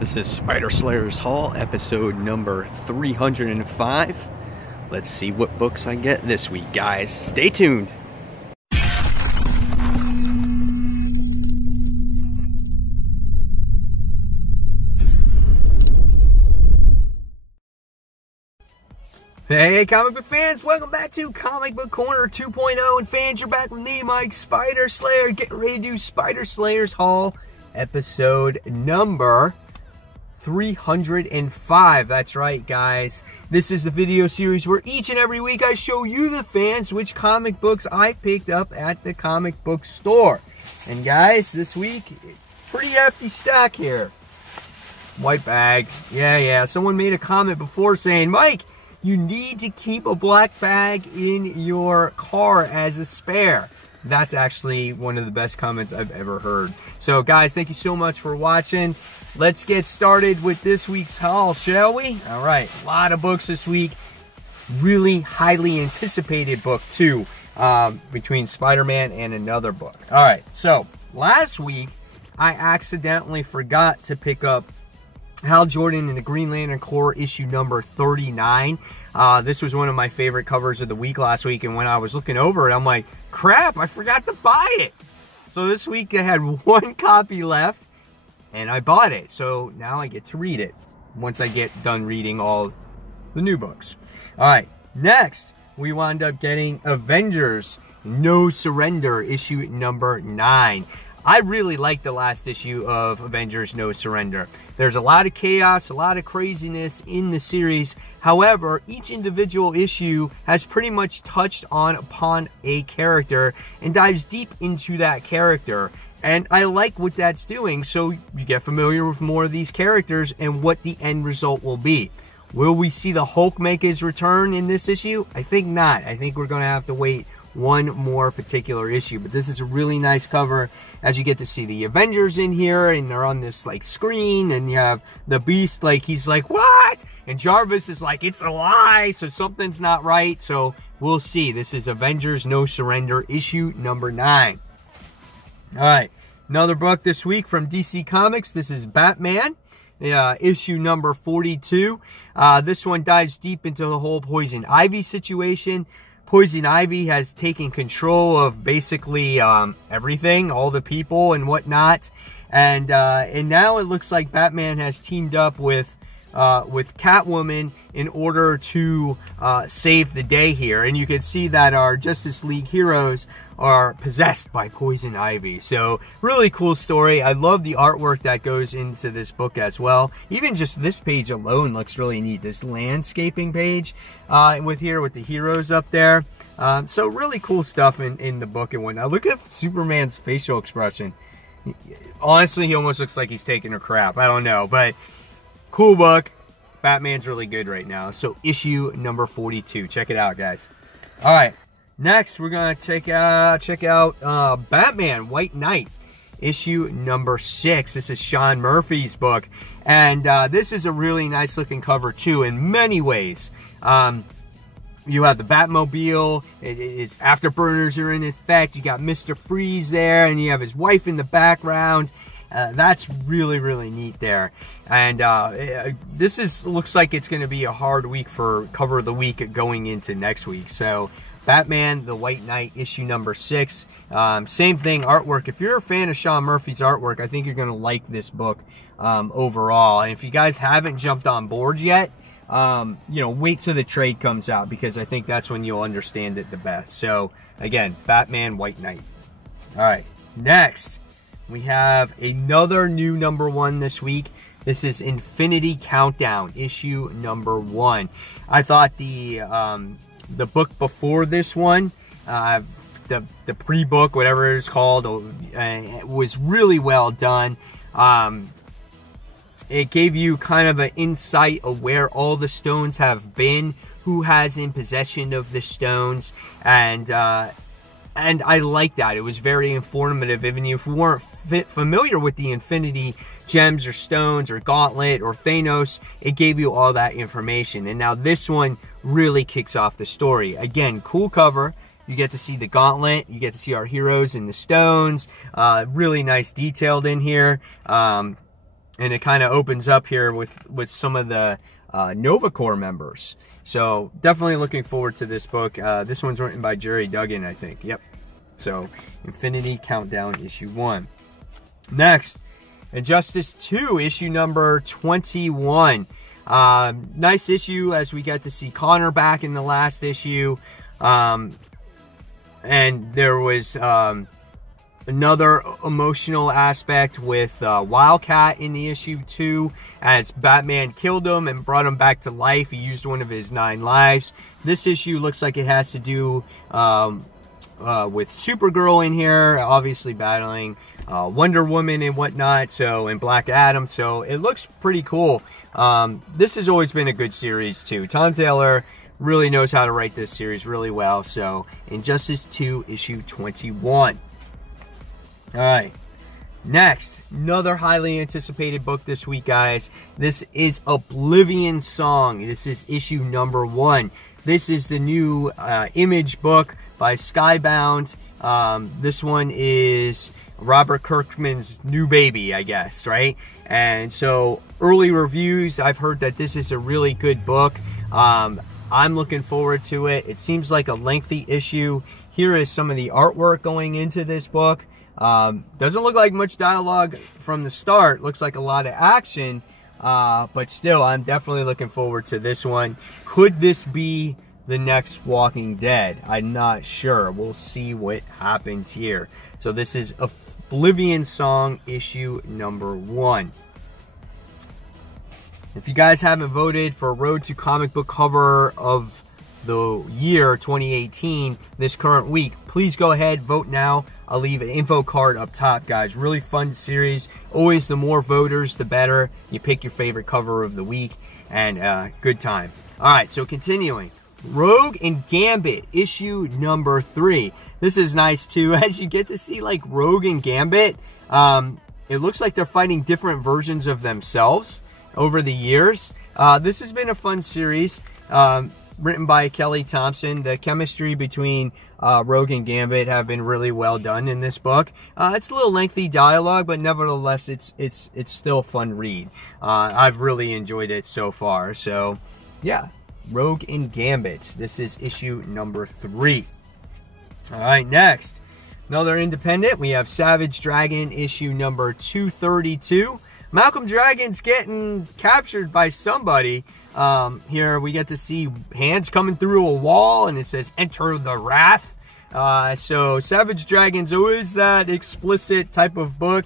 This is Spider Slayer's Haul, episode number 305. Let's see what books I get this week, guys. Stay tuned. Hey, comic book fans, welcome back to Comic Book Corner 2.0. And fans, you're back with me, Mike Spider Slayer, getting ready to do Spider Slayer's Haul, episode number 305. That's right, guys. This is the video series where each and every week I show you, the fans, which comic books I picked up at the comic book store. And guys, this week, pretty hefty stack here. White bag. Yeah. Someone made a comment before saying, Mike, you need to keep a black bag in your car as a spare. That's actually one of the best comments I've ever heard. So guys, thank you so much for watching. Let's get started with this week's haul, shall we? All right, a lot of books this week. Really highly anticipated book too, between Spider-Man and another book. All right, so last week I accidentally forgot to pick up Hal Jordan and the Green Lantern Corps issue number 39. This was one of my favorite covers of the week last week, and when I was looking over it, I'm like, crap, I forgot to buy it. So this week I had one copy left, and I bought it. So now I get to read it once I get done reading all the new books. All right, next we wound up getting Avengers No Surrender issue number 9. I really liked the last issue of Avengers No Surrender. There's a lot of chaos, a lot of craziness in the series. However, each individual issue has pretty much touched upon a character and dives deep into that character. And I like what that's doing, so you get familiar with more of these characters and what the end result will be. Will we see the Hulk make his return in this issue? I think not. I think we're going to have to wait one more particular issue, but this is a really nice cover as you get to see the Avengers in here, and they're on this like screen, and you have the Beast, like he's like, what? And Jarvis is like, it's a lie, so something's not right. So we'll see. This is Avengers No Surrender issue number 9. All right, another book this week from DC Comics. This is Batman, issue number 42. This one dives deep into the whole Poison Ivy situation. Poison Ivy has taken control of basically everything, all the people and whatnot, and now it looks like Batman has teamed up with Catwoman in order to save the day here. And you can see that our Justice League heroes are possessed by Poison Ivy. So really cool story. I love the artwork that goes into this book as well. Even just this page alone looks really neat. This landscaping page with the heroes up there. So really cool stuff in the book and whatnot. Look at Superman's facial expression. Honestly, he almost looks like he's taking a crap. I don't know, but cool book. Batman's really good right now. So issue number 42. Check it out, guys. All right. Next, we're going to check out Batman White Knight, issue number 6. This is Sean Murphy's book. And this is a really nice looking cover, too, in many ways. You have the Batmobile. Its afterburners are in effect. You got Mr. Freeze there, and you have his wife in the background. That's really neat there. And this looks like it's going to be a hard week for cover of the week going into next week. So Batman, the White Knight, issue number 6. Same thing, artwork. If you're a fan of Sean Murphy's artwork, I think you're going to like this book overall. And if you guys haven't jumped on board yet, wait till the trade comes out, because I think that's when you'll understand it the best. So, again, Batman, White Knight. All right, next, we have another new number 1 this week. This is Infinity Countdown, issue number 1. I thought the book before this one, the pre-book, whatever it's called, was really well done. It gave you kind of an insight of where all the stones have been, who has in possession of the stones, and I like that. It was very informative. Even if we weren't familiar with the Infinity Gems or Stones or Gauntlet or Thanos, it gave you all that information. And now this one really kicks off the story. Again, cool cover. You get to see the Gauntlet. You get to see our heroes in the stones. Really nice detailed in here. And it kind of opens up here with some of the Nova Corps members. So definitely looking forward to this book. This one's written by Jerry Duggan, I think. Yep. So Infinity Countdown issue 1. Next, Injustice 2 issue number 21. Nice issue as we got to see Connor back in the last issue. And there was another emotional aspect with Wildcat in the issue 2, as Batman killed him and brought him back to life. He used one of his 9 lives. This issue looks like it has to do with Supergirl in here, obviously battling Wonder Woman and whatnot, and Black Adam. So it looks pretty cool. This has always been a good series too. Tom Taylor really knows how to write this series really well. So Injustice 2 issue 21. All right, next, another highly anticipated book this week, guys. This is Oblivion Song. This is issue number 1. This is the new Image book by Skybound. This one is Robert Kirkman's new baby, I guess, right? And so early reviews, I've heard that this is a really good book. I'm looking forward to it. It seems like a lengthy issue. Here is some of the artwork going into this book. Doesn't look like much dialogue from the start. Looks like a lot of action, but still, I'm definitely looking forward to this one. Could this be the next Walking Dead? I'm not sure. We'll see what happens here. So this is Oblivion Song issue number 1. If you guys haven't voted for Road to Comic Book Cover of the year 2018 this current week, please go ahead, vote now. I'll leave an info card up top, guys. Really fun series. Always the more voters, the better. You pick your favorite cover of the week, and good time. All right, so continuing. Rogue and Gambit, issue number 3. This is nice, too, as you get to see, like, Rogue and Gambit. It looks like they're fighting different versions of themselves over the years. This has been a fun series. Written by Kelly Thompson. The chemistry between Rogue and Gambit have been really well done in this book. It's a little lengthy dialogue, but nevertheless, it's still a fun read. I've really enjoyed it so far. So, yeah, Rogue and Gambit. This is issue number 3. All right, next, another independent. We have Savage Dragon issue number 232. Malcolm Dragon's getting captured by somebody. Here we get to see hands coming through a wall, and it says "Enter the Wrath." So Savage Dragon's always that explicit type of book.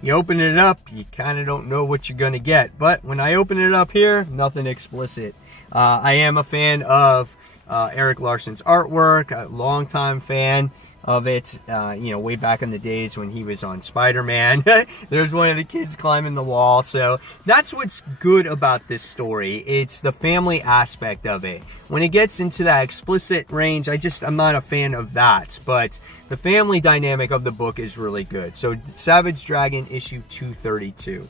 You open it up, you kind of don't know what you're gonna get. But when I open it up here, nothing explicit. I am a fan of Eric Larson's artwork, a longtime fan of it, you know, way back in the days when he was on Spider-Man. There's one of the kids climbing the wall. So that's what's good about this story. It's the family aspect of it. When it gets into that explicit range, I'm not a fan of that. But the family dynamic of the book is really good. So Savage Dragon issue 232.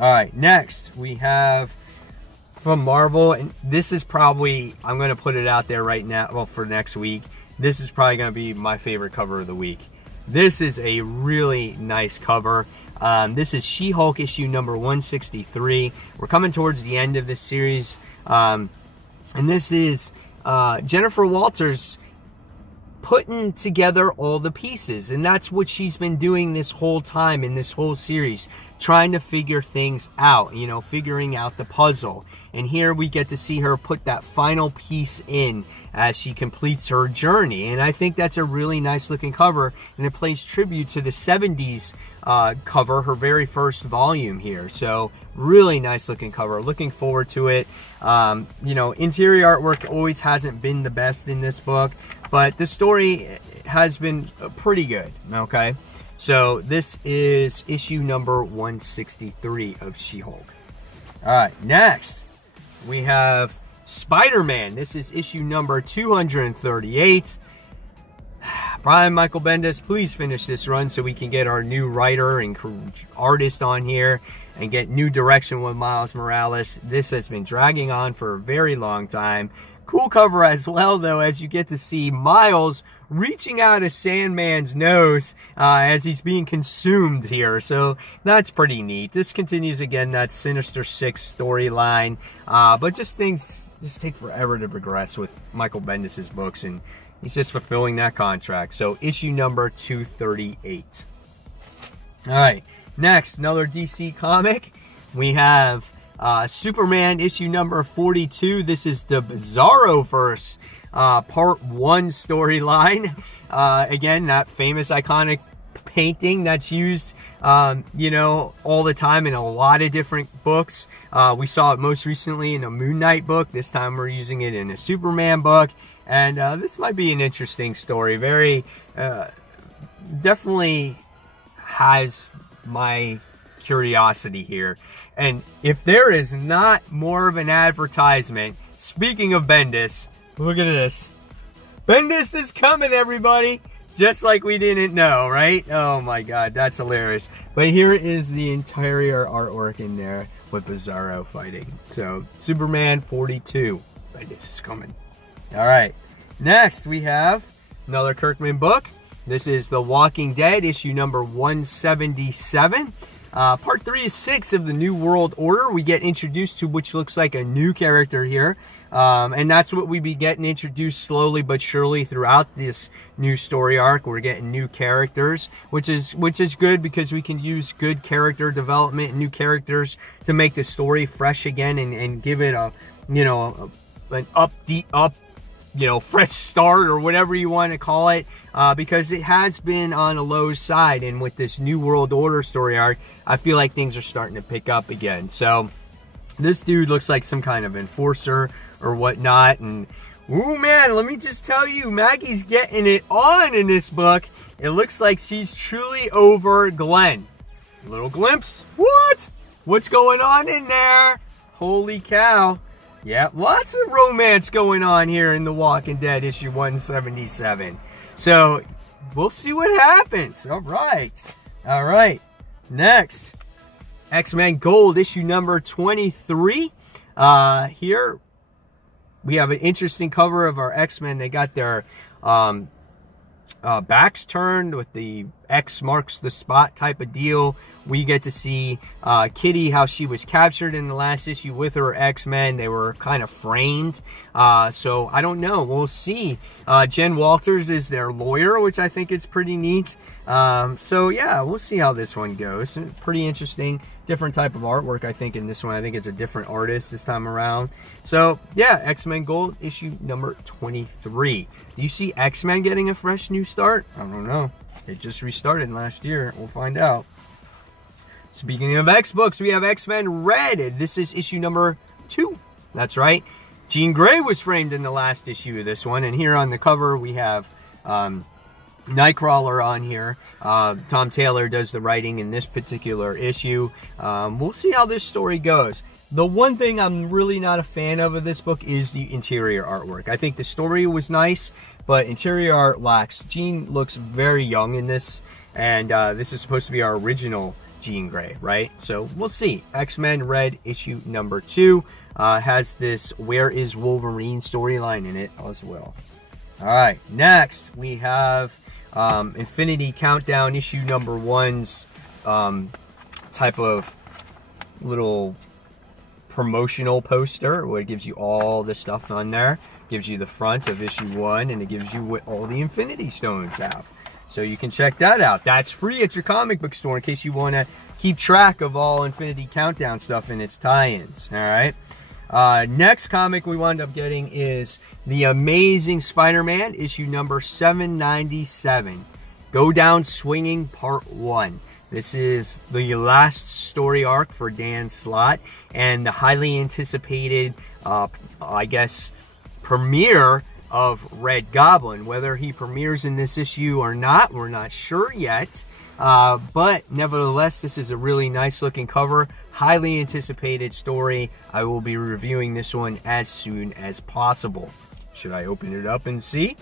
All right, next we have from Marvel, and this is probably, I'm going to put it out there right now, well, for next week. This is probably going to be my favorite cover of the week. This is a really nice cover. This is She-Hulk issue number 163. We're coming towards the end of this series. And this is Jennifer Walters putting together all the pieces. And that's what she's been doing this whole time in this whole series. Trying to figure things out, you know, figuring out the puzzle. And here we get to see her put that final piece in as she completes her journey. And I think that's a really nice looking cover, and it plays tribute to the 70s cover, her very first volume here. So really nice looking cover. Looking forward to it. You know, interior artwork always hasn't been the best in this book, but the story has been pretty good, okay? So this is issue number 163 of She-Hulk. All right, next we have Spider-Man. This is issue number 238. Brian Michael Bendis, please finish this run so we can get our new writer and artist on here and get new direction with Miles Morales. This has been dragging on for a very long time. Cool cover as well, though, as you get to see Miles reaching out of Sandman's nose as he's being consumed here. So that's pretty neat. This continues, again, that Sinister Six storyline. But just things just take forever to progress with Michael Bendis' books, and he's just fulfilling that contract. So issue number 238. All right, next, another DC comic. We have Superman issue number 42. This is the Bizarroverse part 1 storyline. Again, that famous iconic painting that's used, you know, all the time in a lot of different books. We saw it most recently in a Moon Knight book. This time we're using it in a Superman book. And this might be an interesting story. Very, definitely has my curiosity here. And if there is not more of an advertisement, speaking of Bendis, look at this. Bendis is coming, everybody. Just like we didn't know, right? Oh my God, that's hilarious. But here is the interior artwork in there with Bizarro fighting. So, Superman 42. Bendis is coming. All right. Next, we have another Kirkman book. This is The Walking Dead, issue number 177. Part 3 is 6 of the New World Order. We get introduced to which looks like a new character here. And that's what we be getting introduced slowly but surely throughout this new story arc. We're getting new characters, which is good because we can use good character development and new characters to make the story fresh again and give it a, you know, an you know, fresh start or whatever you want to call it, because it has been on a low side. And with this New World Order story arc, I feel like things are starting to pick up again. So this dude looks like some kind of enforcer or whatnot. And, ooh, man, let me just tell you, Maggie's getting it on in this book. It looks like she's truly over Glenn. A little glimpse. What? What's going on in there? Holy cow. Yeah, lots of romance going on here in The Walking Dead issue 177. So, we'll see what happens. All right. All right. Next, X-Men Gold issue number 23. Here, we have an interesting cover of our X-Men. They got their backs turned with the X marks the spot type of deal. We get to see Kitty, how she was captured in the last issue with her X-Men. They were kind of framed. So, I don't know. We'll see. Jen Walters is their lawyer, which I think is pretty neat. So, yeah, we'll see how this one goes. Pretty interesting. Different type of artwork, I think, in this one. I think it's a different artist this time around. So, yeah, X-Men Gold issue number 23. Do you see X-Men getting a fresh new start? I don't know. It just restarted last year. We'll find out. Speaking of X-Books, we have X-Men Red. This is issue number 2. That's right. Jean Grey was framed in the last issue of this one. And here on the cover, we have Nightcrawler on here. Tom Taylor does the writing in this particular issue. We'll see how this story goes. The one thing I'm really not a fan of this book is the interior artwork. I think the story was nice, but interior art lacks. Jean looks very young in this, and this is supposed to be our original Jean Grey, right? So we'll see. X-Men Red issue number 2 has this Where is Wolverine storyline in it as well. All right, next we have Infinity Countdown issue number 1's type of little promotional poster where it gives you all the stuff on there. Gives you the front of issue 1, and it gives you what all the Infinity Stones have. So you can check that out. That's free at your comic book store in case you want to keep track of all Infinity Countdown stuff and its tie-ins. All right. Next comic we wound up getting is The Amazing Spider-Man, issue number 797. Go Down Swinging, part 1. This is the last story arc for Dan Slott and the highly anticipated, I guess, premiere of Red Goblin. Whether he premieres in this issue or not, we're not sure yet. But nevertheless, this is a really nice looking cover. Highly anticipated story. I will be reviewing this one as soon as possible. Should I open it up and see?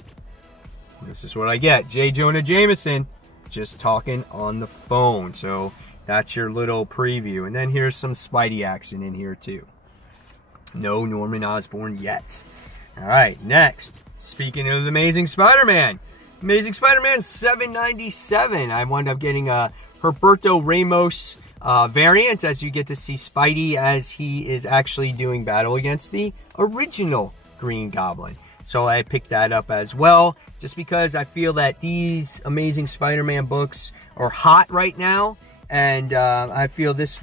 This is what I get. J. Jonah Jameson just talking on the phone. So That's your little preview. And then here's some Spidey action in here too. No Norman Osborn yet. All right, next. Speaking of the Amazing Spider-Man. Amazing Spider-Man 797. I wound up getting a Humberto Ramos variant, as you get to see Spidey as he is actually doing battle against the original Green Goblin. So I picked that up as well, just because I feel that these Amazing Spider-Man books are hot right now. And I feel this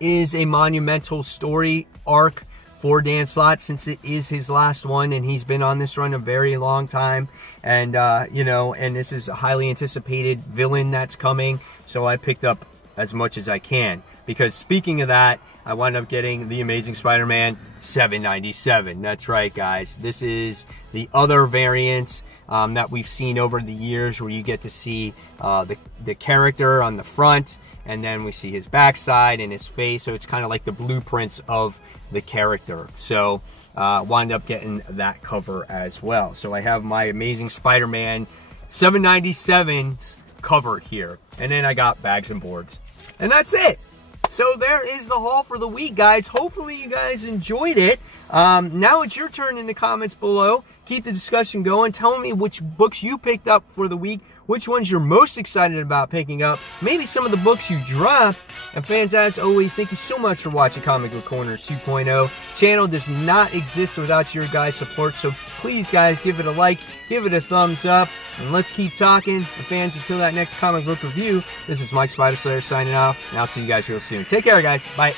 is a monumental story arc for Dan Slott, since it is his last one, and he's been on this run a very long time. And, you know, and this is a highly anticipated villain that's coming. So I picked up as much as I can. Because speaking of that, I wound up getting the Amazing Spider-Man 797. That's right, guys. This is the other variant that we've seen over the years, where you get to see the character on the front, and then we see his backside and his face. So it's kind of like the blueprints of the character. So wound up getting that cover as well. So I have my Amazing Spider-Man 797s covered here. And then I got bags and boards. And that's it. So there is the haul for the week, guys. Hopefully you guys enjoyed it. Now it's your turn in the comments below. Keep the discussion going. Tell me which books you picked up for the week, which ones you're most excited about picking up, maybe some of the books you dropped. And fans, as always, thank you so much for watching Comic Book Corner 2.0. Channel does not exist without your guys' support, so please, guys, give it a like, give it a thumbs up, and let's keep talking. And fans, until that next comic book review, this is Mike Spider Slayer signing off, and I'll see you guys real soon. Take care, guys. Bye.